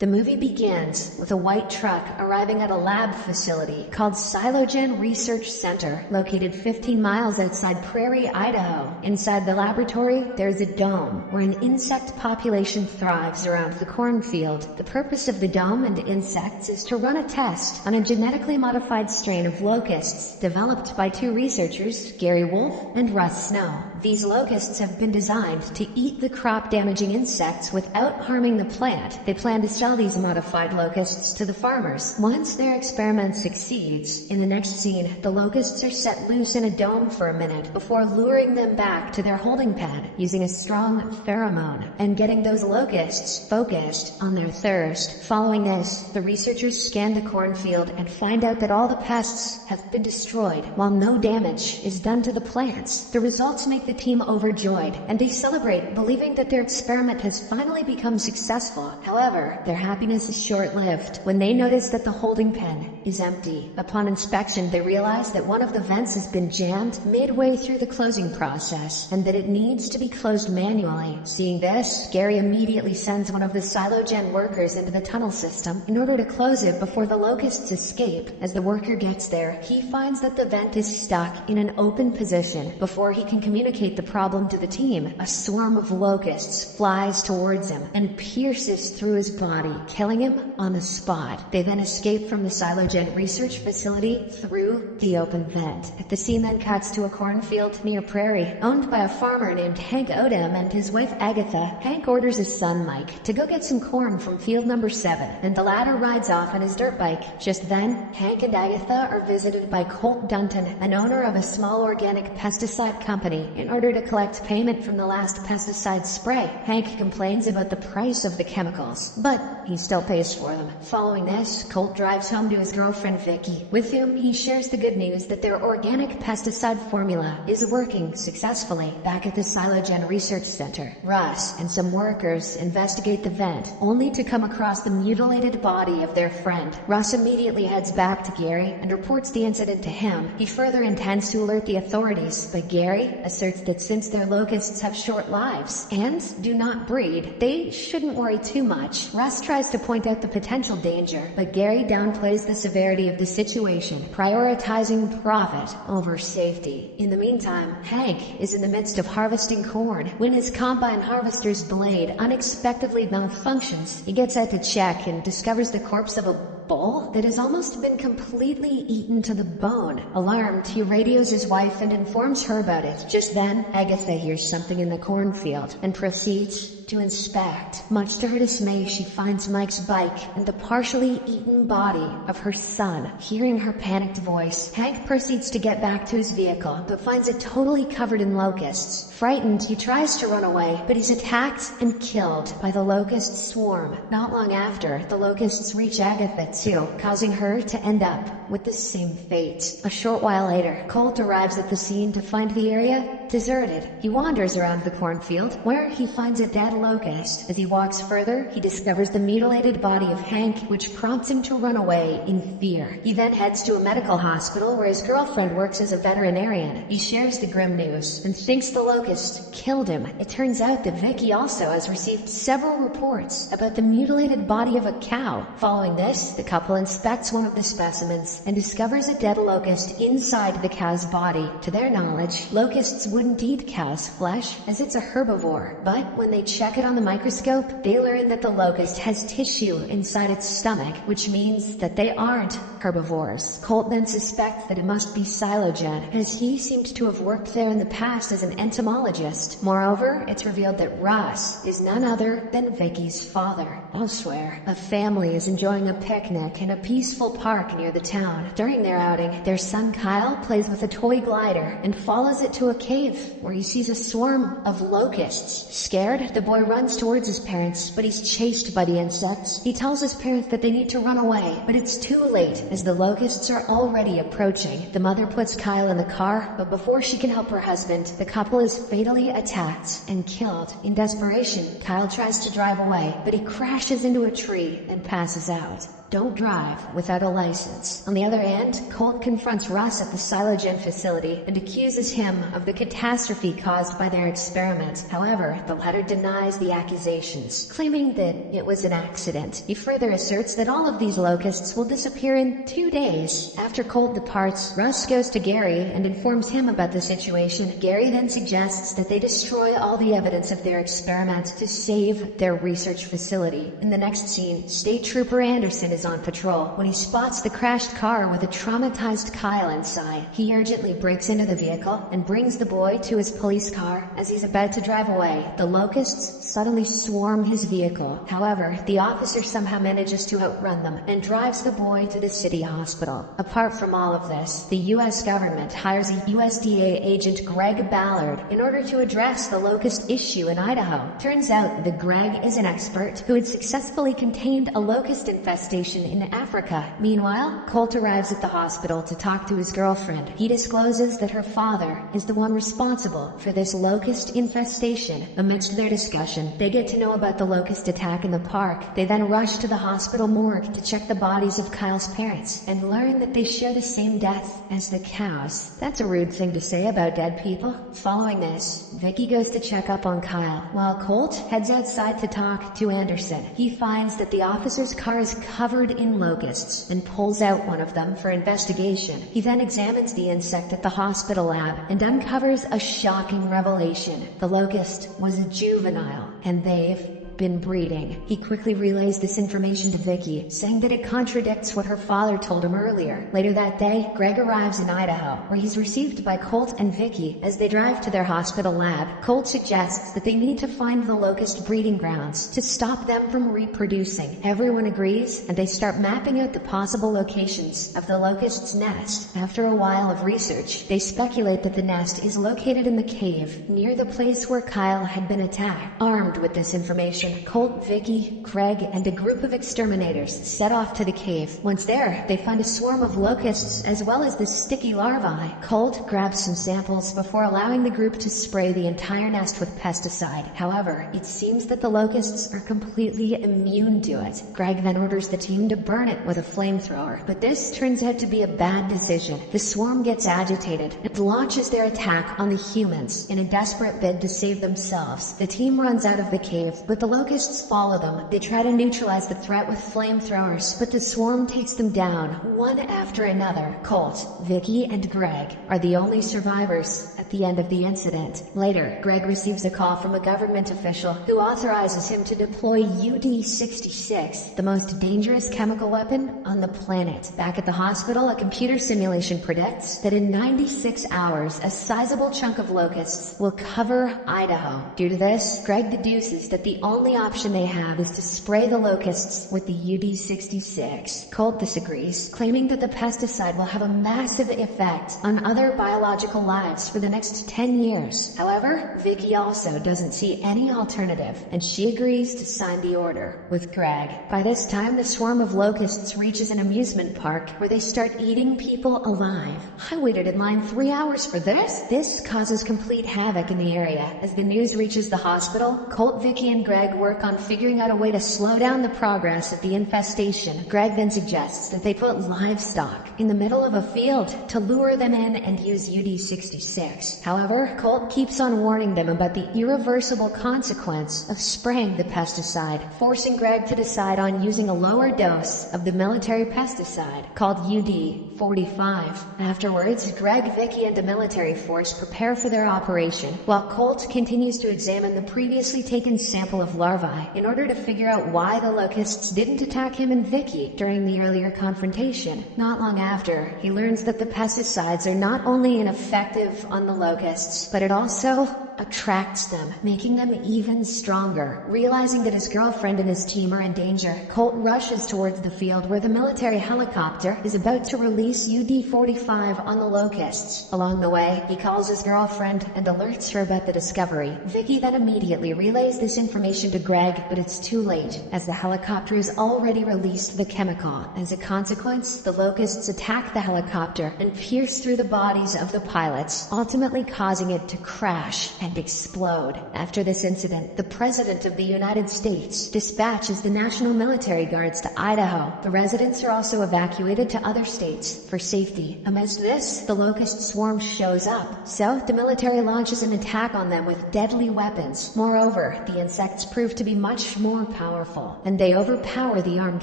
The movie begins with a white truck arriving at a lab facility called Silogen Research Center, located 15 miles outside Prairie, Idaho. Inside the laboratory, there's a dome where an insect population thrives around the cornfield. The purpose of the dome and insects is to run a test on a genetically modified strain of locusts developed by two researchers, Gary Wolf and Russ Snow. These locusts have been designed to eat the crop-damaging insects without harming the plant. They plan to sell these modified locusts to the farmers. Once their experiment succeeds, in the next scene, the locusts are set loose in a dome for a minute before luring them back to their holding pad using a strong pheromone and getting those locusts focused on their thirst. Following this, the researchers scan the cornfield and find out that all the pests have been destroyed while no damage is done to the plants. The results make the team overjoyed and they celebrate, believing that their experiment has finally become successful. However, their happiness is short-lived when they notice that the holding pen is empty. Upon inspection, they realize that one of the vents has been jammed midway through the closing process and that it needs to be closed manually. Seeing this, Gary immediately sends one of the Silogen workers into the tunnel system in order to close it before the locusts escape. As the worker gets there, he finds that the vent is stuck in an open position. Before he can communicate the problem to the team, a swarm of locusts flies towards him and pierces through his body, killing him on the spot. They then escape from the Silogen research facility through the open vent. The scene then cuts to a cornfield near Prairie, owned by a farmer named Hank Odom and his wife Agatha. Hank orders his son Mike to go get some corn from field number 7, and the latter rides off on his dirt bike. Just then, Hank and Agatha are visited by Colt Dunton, an owner of a small organic pesticide company, in order to collect payment from the last pesticide spray. Hank complains about the price of the chemicals, but he still pays for them. Following this, Colt drives home to his girlfriend Vicky, with whom he shares the good news that their organic pesticide formula is working successfully. Back at the Silogen Research Center, Russ and some workers investigate the vent, only to come across the mutilated body of their friend. Russ immediately heads back to Gary and reports the incident to him. He further intends to alert the authorities, but Gary asserts that since their locusts have short lives and do not breed, they shouldn't worry too much. Russ tries to point out the potential danger, but Gary downplays the severity of the situation, prioritizing profit over safety. In the meantime, Hank is in the midst of harvesting corn when his combine harvester's blade unexpectedly malfunctions. He gets out to check and discovers the corpse of a bull that has almost been completely eaten to the bone. Alarmed, he radios his wife and informs her about it. Just then, Agatha hears something in the cornfield and proceeds to inspect. Much to her dismay, she finds Mike's bike and the partially eaten body of her son. Hearing her panicked voice, Hank proceeds to get back to his vehicle, but finds it totally covered in locusts. Frightened, he tries to run away, but he's attacked and killed by the locust swarm. Not long after, the locusts reach Agatha too, causing her to end up with the same fate. A short while later, Colt arrives at the scene to find the area deserted. He wanders around the cornfield, where he finds a dead locust. As he walks further, he discovers the mutilated body of Hank, which prompts him to run away in fear. He then heads to a medical hospital where his girlfriend works as a veterinarian. He shares the grim news and thinks the locust killed him. It turns out that Vicky also has received several reports about the mutilated body of a cow. Following this, the couple inspects one of the specimens and discovers a dead locust inside the cow's body. To their knowledge, locusts wouldn't eat cow's flesh, as it's a herbivore, but when they check it on the microscope, they learn that the locust has tissue inside its stomach, which means that they aren't herbivores. Colt then suspects that it must be Silogen, as he seemed to have worked there in the past as an entomologist. Moreover, it's revealed that Russ is none other than Vicky's father. Elsewhere, a family is enjoying a picnic in a peaceful park near the town. During their outing, their son Kyle plays with a toy glider and follows it to a cave where he sees a swarm of locusts. Scared, the boy runs towards his parents, but he's chased by the insects. He tells his parents that they need to run away, but it's too late as the locusts are already approaching. The mother puts Kyle in the car, but before she can help her husband, the couple is fatally attacked and killed. In desperation, Kyle tries to drive away, but he crashes into a tree and passes out. Don't drive without a license. On the other hand, Colt confronts Russ at the Silogen facility and accuses him of the catastrophe caused by their experiment. However, the latter denies the accusations, claiming that it was an accident. He further asserts that all of these locusts will disappear in 2 days. After Colt departs, Russ goes to Gary and informs him about the situation. Gary then suggests that they destroy all the evidence of their experiment to save their research facility. In the next scene, State Trooper Anderson is on patrol. When he spots the crashed car with a traumatized Kyle inside, he urgently breaks into the vehicle and brings the boy to his police car. As he's about to drive away, the locusts suddenly swarm his vehicle. However, the officer somehow manages to outrun them and drives the boy to the city hospital. Apart from all of this, the U.S. government hires a USDA agent, Greg Ballard, in order to address the locust issue in Idaho. Turns out that Greg is an expert who had successfully contained a locust infestation in Africa. Meanwhile, Colt arrives at the hospital to talk to his girlfriend. He discloses that her father is the one responsible for this locust infestation. Amidst their discussion, they get to know about the locust attack in the park. They then rush to the hospital morgue to check the bodies of Kyle's parents and learn that they share the same death as the cows. That's a rude thing to say about dead people. Following this, Vicky goes to check up on Kyle, while Colt heads outside to talk to Anderson. He finds that the officer's car is covered in locusts and pulls out one of them for investigation. He then examines the insect at the hospital lab and uncovers a shocking revelation. The locust was a juvenile, and they've been breeding. He quickly relays this information to Vicky, saying that it contradicts what her father told him earlier. Later that day, Greg arrives in Idaho, where he's received by Colt and Vicky. As they drive to their hospital lab, Colt suggests that they need to find the locust breeding grounds to stop them from reproducing. Everyone agrees, and they start mapping out the possible locations of the locust's nest. After a while of research, they speculate that the nest is located in the cave near the place where Kyle had been attacked. Armed with this information, Colt, Vicky, Greg, and a group of exterminators set off to the cave. Once there, they find a swarm of locusts as well as the sticky larvae. Colt grabs some samples before allowing the group to spray the entire nest with pesticide. However, it seems that the locusts are completely immune to it. Greg then orders the team to burn it with a flamethrower, but this turns out to be a bad decision. The swarm gets agitated and launches their attack on the humans in a desperate bid to save themselves. The team runs out of the cave, but the locusts follow them. They try to neutralize the threat with flamethrowers, but the swarm takes them down, one after another. Colt, Vicky, and Greg are the only survivors at the end of the incident. Later, Greg receives a call from a government official who authorizes him to deploy UD-66, the most dangerous chemical weapon on the planet. Back at the hospital, a computer simulation predicts that in 96 hours, a sizable chunk of locusts will cover Idaho. Due to this, Greg deduces that the only option they have is to spray the locusts with the UD-66. Colt disagrees, claiming that the pesticide will have a massive effect on other biological lives for the next 10 years. However, Vicky also doesn't see any alternative, and she agrees to sign the order with Greg. By this time, the swarm of locusts reaches an amusement park where they start eating people alive. I waited in line 3 hours for this? This causes complete havoc in the area. As the news reaches the hospital, Colt, Vicky, and Greg work on figuring out a way to slow down the progress of the infestation. Greg then suggests that they put livestock in the middle of a field to lure them in and use UD-66. However, Colt keeps on warning them about the irreversible consequence of spraying the pesticide, forcing Greg to decide on using a lower dose of the military pesticide called UD-45. Afterwards, Greg, Vicky, and the military force prepare for their operation, while Colt continues to examine the previously taken sample of larvae in order to figure out why the locusts didn't attack him and Vicky during the earlier confrontation. Not long after, he learns that the pesticides are not only ineffective on the locusts, but it also attracts them, making them even stronger. Realizing that his girlfriend and his team are in danger, Colt rushes towards the field where the military helicopter is about to release UD-45 on the locusts. Along the way, he calls his girlfriend and alerts her about the discovery. Vicky then immediately relays this information to Greg, but it's too late, as the helicopter has already released the chemical. As a consequence, the locusts attack the helicopter and pierce through the bodies of the pilots, ultimately causing it to crash and and explode. After this incident, the President of the United States dispatches the National Military Guards to Idaho. The residents are also evacuated to other states for safety. Amidst this, the locust swarm shows up, so the military launches an attack on them with deadly weapons. Moreover, the insects prove to be much more powerful, and they overpower the armed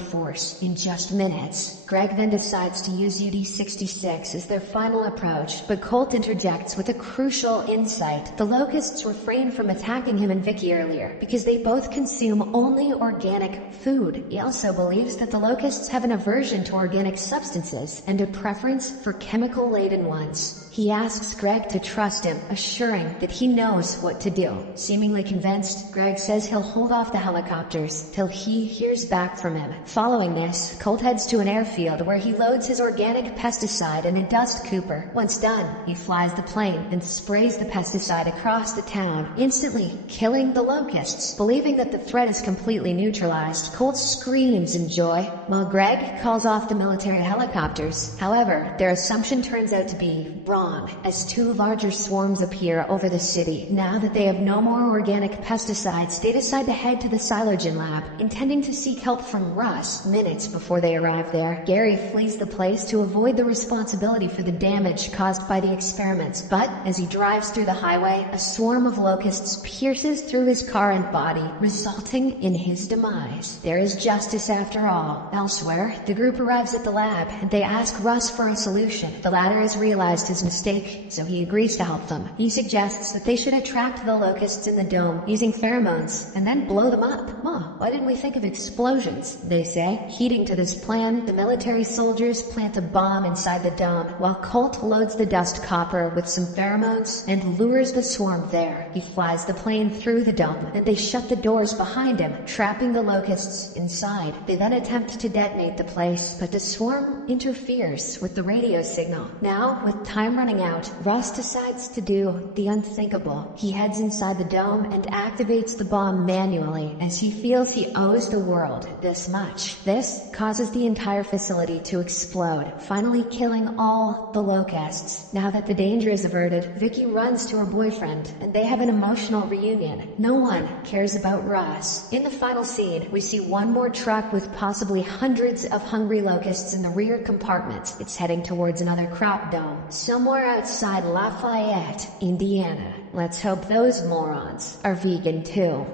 force in just minutes. Greg then decides to use UD-66 as their final approach, but Colt interjects with a crucial insight. The locusts refrain from attacking him and Vicky earlier because they both consume only organic food. He also believes that the locusts have an aversion to organic substances and a preference for chemical-laden ones. He asks Greg to trust him, assuring that he knows what to do. Seemingly convinced, Greg says he'll hold off the helicopters till he hears back from him. Following this, Colt heads to an airfield where he loads his organic pesticide in a dust cooper. Once done, he flies the plane and sprays the pesticide across the town, instantly killing the locusts. Believing that the threat is completely neutralized, Colt screams in joy, while Greg calls off the military helicopters. However, their assumption turns out to be wrong, as two larger swarms appear over the city. Now that they have no more organic pesticides, they decide to head to the Silogen lab, intending to seek help from Russ minutes before they arrive there. Gary flees the place to avoid the responsibility for the damage caused by the experiments, but as he drives through the highway, a swarm of locusts pierces through his car and body, resulting in his demise. There is justice after all. Elsewhere, the group arrives at the lab, and they ask Russ for a solution. The latter has realized his mistake, so he agrees to help them. He suggests that they should attract the locusts in the dome using pheromones, and then blow them up. Why didn't we think of explosions? They say. Heeding to this plan, the military soldiers plant a bomb inside the dome, while Colt loads the dust copper with some pheromones and lures the swarm there. He flies the plane through the dome, and they shut the doors behind him, trapping the locusts inside. They then attempt to detonate the place, but the swarm interferes with the radio signal. Now, with time running out, Russ decides to do the unthinkable. He heads inside the dome and activates the bomb manually, as he feels he owes the world this much. This causes the entire facility to explode, finally killing all the locusts. Now that the danger is averted, Vicky runs to her boyfriend, and they have an emotional reunion. No one cares about Russ. In the final scene, we see one more truck with possibly hundreds of hungry locusts in the rear compartment. It's heading towards another crop dome, somewhere outside Lafayette, Indiana. Let's hope those morons are vegan too.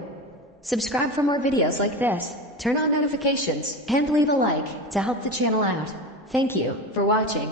Subscribe for more videos like this, turn on notifications, and leave a like to help the channel out. Thank you for watching.